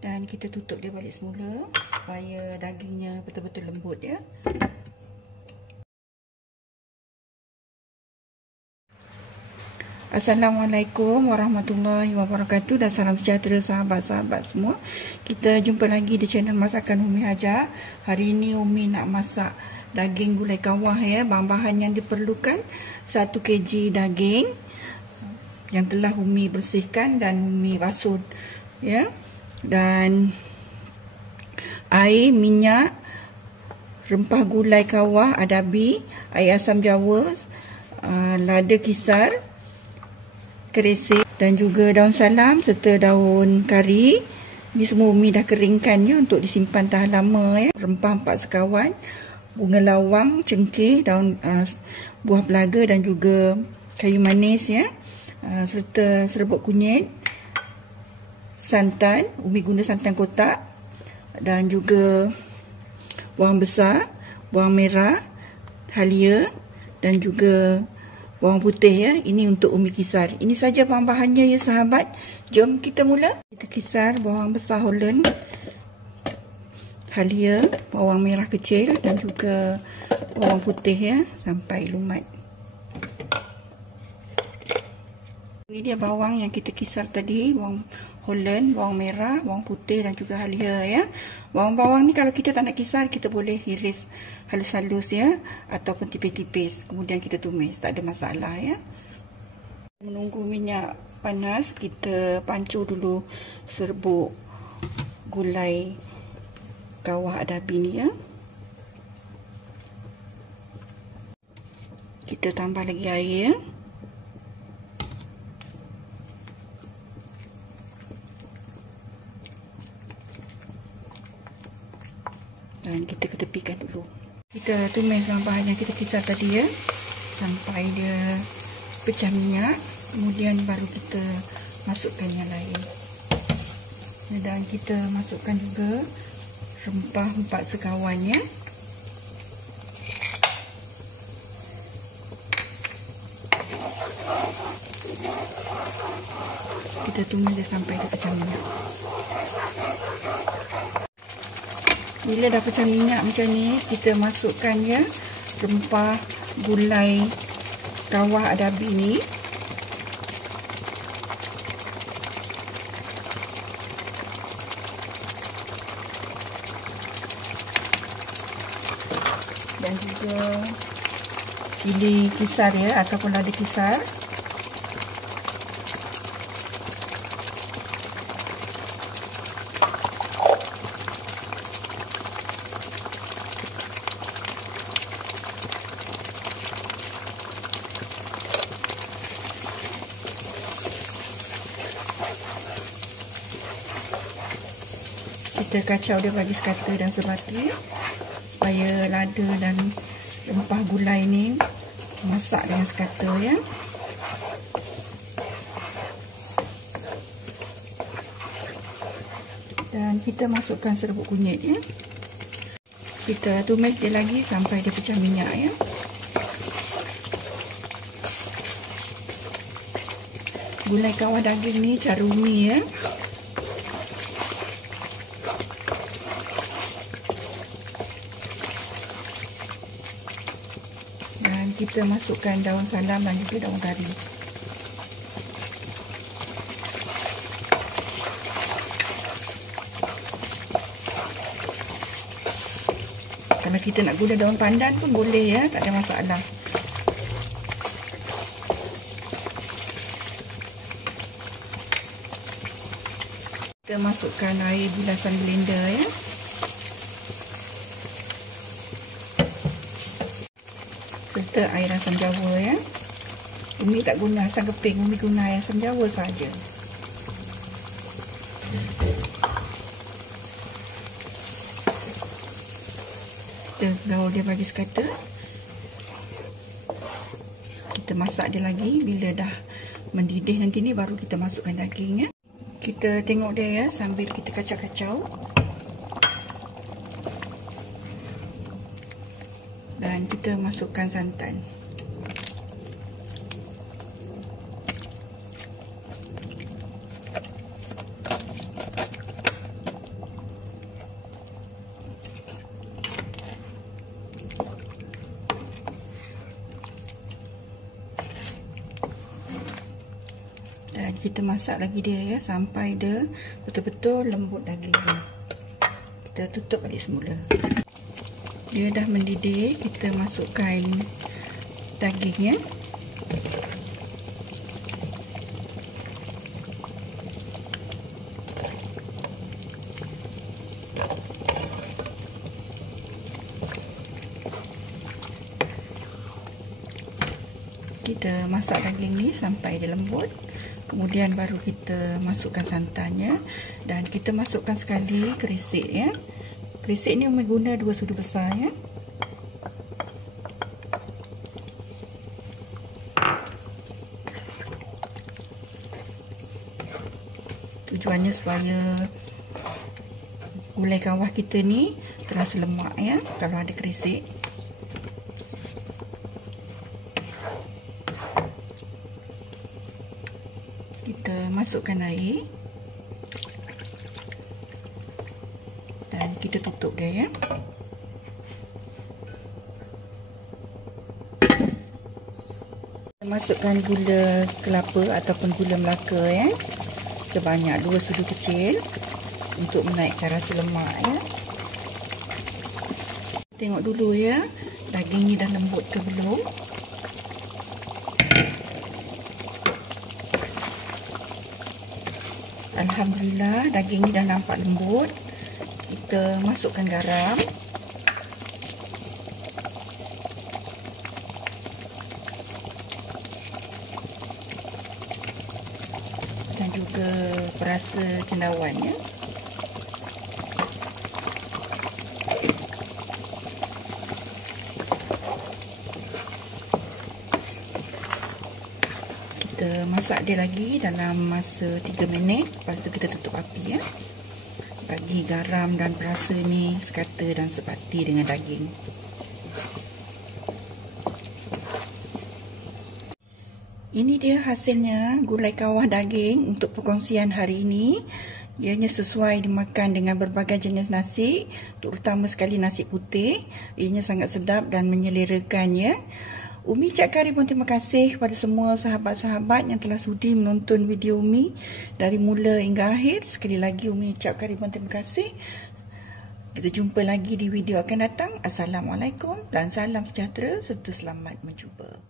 Dan kita tutup dia balik semula supaya dagingnya betul-betul lembut ya. Assalamualaikum warahmatullahi wabarakatuh dan salam sejahtera sahabat-sahabat semua. Kita jumpa lagi di channel Masakan Umi Hajar. Hari ini Umi nak masak daging gulai kawah ya. Bahan-bahan yang diperlukan 1 kg daging yang telah Umi bersihkan dan Umi basuh ya. Dan air, minyak, rempah gulai kawah, adabi, air asam jawa, lada kisar, keresek dan juga daun salam serta daun kari. Ni semua Umi dah keringkan ya untuk disimpan tahan lama ya. Rempah 4 sekawan, bunga lawang, cengkeh, daun buah pelaga dan juga kayu manis ya. Serta serbuk kunyit, santan, Umi guna santan kotak, dan juga bawang besar, bawang merah, halia dan juga bawang putih ya. Ini untuk Umi kisar. Ini saja bahan-bahannya ya sahabat. Jom kita mula. Kita kisar bawang besar Holland, halia, bawang merah kecil dan juga bawang putih ya sampai lumat. Ini dia bawang yang kita kisar tadi, bawang Holland, bawang merah, bawang putih dan juga halia ya. Bawang-bawang ni kalau kita tak nak kisar, kita boleh iris halus-halus ya, ataupun tipis-tipis. Kemudian kita tumis, tak ada masalah ya. Menunggu minyak panas, kita pancur dulu serbuk gulai kawah adabi ni ya. Kita tambah lagi air ya. Dan kita ketepikan dulu. Kita tumis bahan-bahan yang kita kisar tadi ya sampai dia pecah minyak. Kemudian baru kita masukkan yang lain. Dan kita masukkan juga rempah 4 sekawan ya. Kita tumis dia sampai dia pecah minyak. Bila dah pecah minyak macam ni, kita masukkan ya rempah gulai kawah adabi ni. Dan juga cili kisar ya, ataupun lada kisar. Kita kacau dia bagi sekata dan sebati supaya lada dan rempah gulai ni masak dengan sekata ya. Dan kita masukkan serbuk kunyit ya. Kita tumis dia lagi sampai dia pecah minyak ya. Gulai kawah daging ni cara Umi ya. Dan kita masukkan daun salam dan juga daun kari. Kalau kita nak guna daun pandan pun boleh ya, tak ada masalah. Kita masukkan air bilasan blender ya. Serta air asam jawa ya. Umi tak guna asam keping, Umi guna air asam jawa saja. Kita gaul dia bagi sekata. Kita masak dia lagi. Bila dah mendidih nanti ni baru kita masukkan daging ya. Kita tengok dia ya sambil kita kacau-kacau. Dan kita masukkan santan. kita masak lagi dia ya, sampai dia betul-betul lembut daging ni. Kita tutup balik semula. Dia dah mendidih, kita masukkan dagingnya. Kita masak daging ni sampai dia lembut. Kemudian baru kita masukkan santannya. Dan kita masukkan sekali kerisik ya. Kerisik ni Umi guna 2 sudu besar ya. Tujuannya supaya gulai kawah kita ni terasa lemak ya, kalau ada kerisik. Kita masukkan air dan kita tutup dia ya. Masukkan gula kelapa ataupun gula Melaka ya, sebanyak 2 sudu kecil untuk menaikkan rasa lemak ya. Tengok dulu ya, daging ni dah lembut ke belum. Alhamdulillah, daging ni dah nampak lembut. Kita masukkan garam. Dan juga perasa cendawan ya. Kita masak dia lagi dalam masa 3 minit. Lepas tu kita tutup api ya. Bagi garam dan perasa ni sekata dan sepati dengan daging. Ini dia hasilnya gulai kawah daging untuk perkongsian hari ini. Ianya sesuai dimakan dengan berbagai jenis nasi, terutama sekali nasi putih. Ianya sangat sedap dan menyelerakan ya. Umi ucapkan ribuan terima kasih kepada semua sahabat-sahabat yang telah sudi menonton video Umi dari mula hingga akhir. Sekali lagi Umi ucapkan ribuan terima kasih. Kita jumpa lagi di video akan datang. Assalamualaikum dan salam sejahtera serta selamat mencuba.